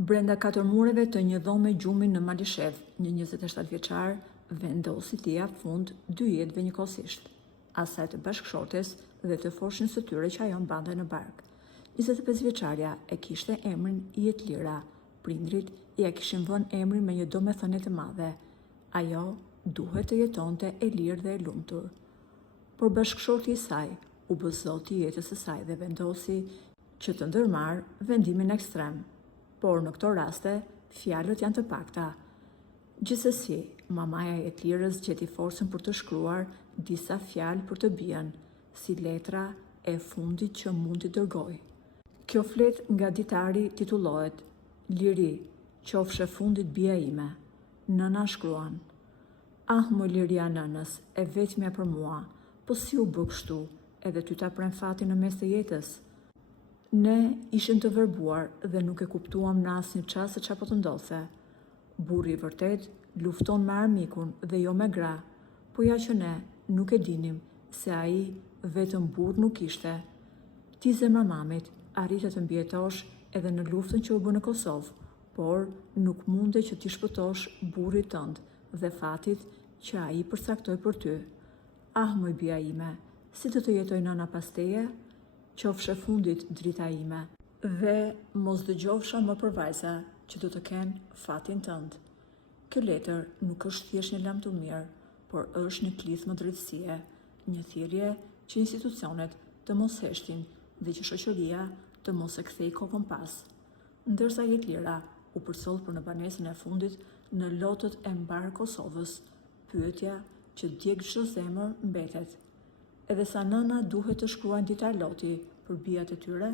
Brenda 4 mureve të një dhome gjumi në Malishev, një 27 vjeçar vendosi t'i jap fund 2 jetëve njëkohësisht, asaj të bashkëshortes dhe të foshnjës së tyre që ajo mbante në bark. 25 vjeçarja e kishte emrin Jetlira, prindrit ja kishin vënë emrin me një domethënie të madhe. Ajo duhet të jetonte e lirë dhe e lumtur. Por bashkëshorti i saj u bë zoti i jetës së saj dhe vendosi që të ndërmarr vendimin ekstrem. Por në këto raste, fjalët janë të pakta. Gjithsesi, mamaja e Jetlirës gjeti forcën për të shkruar disa fjalë për të bien, si letra e fundit që mund t'i dërgoj. Kjo flet nga ditari titullohet Liri, qofshe fundit bia ime. Nëna shkruan: Ah, më liria nënës, e vetmja për mua, po si u bë kështu, edhe ty ta pren fati në mes të jetës? Ne ishim të verbuar dhe nuk e kuptuam në asnjë çast se çfarë po të ndodhte. Burri i vërtet lufton me armikun dhe jo me gra, po ja që ne nuk e dinim se ai vetëm burr nuk ishte. Ti zemra mamit arrite të mbjetosh edhe në luftën që u bë në Kosovë, por nuk munde që t'i shpëtosh burrit tënd dhe fatit që ai përcaktoi për ty. Ah, moj bia ime, si do të jetoj nëna pas teje? Qofshe fundit drita ime, dhe mos dëgjofsha më për vajza që do të kenë fatin tënd. Kjo letër nuk është thjesht një lajm të mirë, por është një klithmë drejtësie, një thirrje që institucionet të mos heshtin dhe që shoqëria të mos e kthejë kokën pas. Ndërsa Jetlira u përsoll për në banesën e fundit në lotët e mbar Kosovës, pyetja që djeg çdo zemër mbetet. Edhe sa nëna duhet të shkruajnë ditar loti për bijat e tyre?